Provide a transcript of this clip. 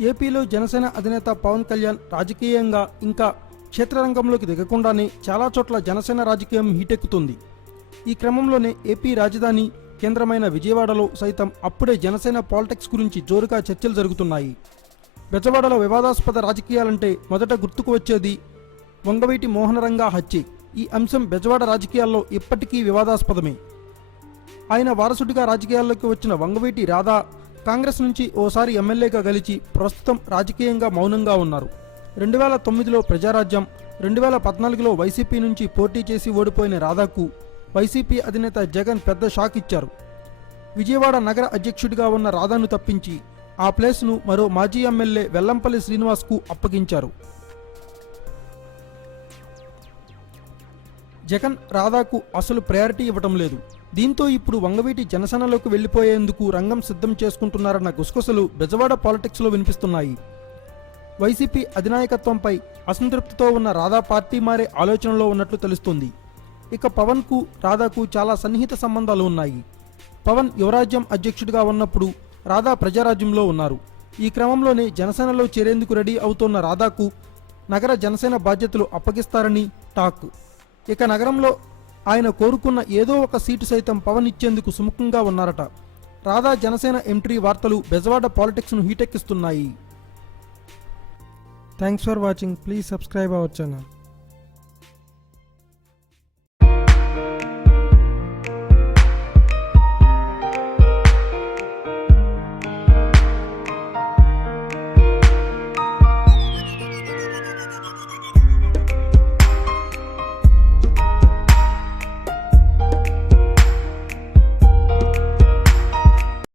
ఏపీలో జనసేన అధినేత పవన్ కళ్యాణ్ రాజకీయంగా ఇంకా క్షేత్రరంగంలోకి దిగకుండానే చాలా చోట్ల జనసేన రాజకీయం హీటెక్కుతుంది. ఈ క్రమంలోనే ఏపీ రాజధాని కేంద్రమైన విజయవాడలో సైతం అప్పుడే జనసేన పాలిటిక్స్ గురించి జోరుగా చర్చలు జరుగుతున్నాయి. బెజవాడలో వివాదాస్పద రాజకీయాలంటే మొదట గుర్తుకు వచ్చేది వంగవీటి మోహనరంగా హత్యే. ఈ అంశం బెజవాడ రాజకీయాల్లో ఇప్పటికీ వివాదాస్పదమే. ఆయన వారసుడిగా రాజకీయాల్లోకి వచ్చిన వంగవీటి రాధా కాంగ్రెస్ నుంచి ఓసారి ఎమ్మెల్యేగా గెలిచి ప్రస్తుతం రాజకీయంగా మౌనంగా ఉన్నారు. 2009లో ప్రజారాజ్యం, 2014లో వైసీపీ నుంచి పోటీ చేసి ఓడిపోయిన రాధాకు వైసీపీ అధినేత జగన్ పెద్ద షాక్ ఇచ్చారు. విజయవాడ నగర అధ్యక్షుడిగా ఉన్న రాధాను తప్పించి ఆ ప్లేస్ను మరో మాజీ ఎమ్మెల్యే వెల్లంపల్లి శ్రీనివాస్కు అప్పగించారు. జగన్ రాధాకు అసలు ప్రయారిటీ ఇవ్వటం లేదు. దీంతో ఇప్పుడు వంగవీటి జనసేనలోకి వెళ్లిపోయేందుకు రంగం సిద్ధం చేసుకుంటున్నారన్న గుసగుసలు బెజవాడ పాలిటిక్స్లో వినిపిస్తున్నాయి. వైసీపీ అధినాయకత్వంపై అసంతృప్తితో ఉన్న రాధా పార్టీ మారే ఆలోచనలో ఉన్నట్లు తెలుస్తుంది. ఇక పవన్కు రాధాకు చాలా సన్నిహిత సంబంధాలు ఉన్నాయి. పవన్ యువరాజ్యం అధ్యక్షుడిగా ఉన్నప్పుడు రాధా ప్రజారాజ్యంలో ఉన్నారు. ఈ క్రమంలోనే జనసేనలో చేరేందుకు రెడీ అవుతోన్న రాధాకు నగర జనసేన బాధ్యతలు అప్పగిస్తారని టాక్. ఇక నగరంలో ఆయన కోరుకున్న ఏదో ఒక సీటు సైతం పవన్ ఇచ్చేందుకు సుముఖంగా ఉన్నారట. రాధా జనసేన ఎంట్రీ వార్తలు బెజవాడ పాలిటిక్స్ను హీటెక్కిస్తున్నాయి. Thanks for watching. Please subscribe our channel.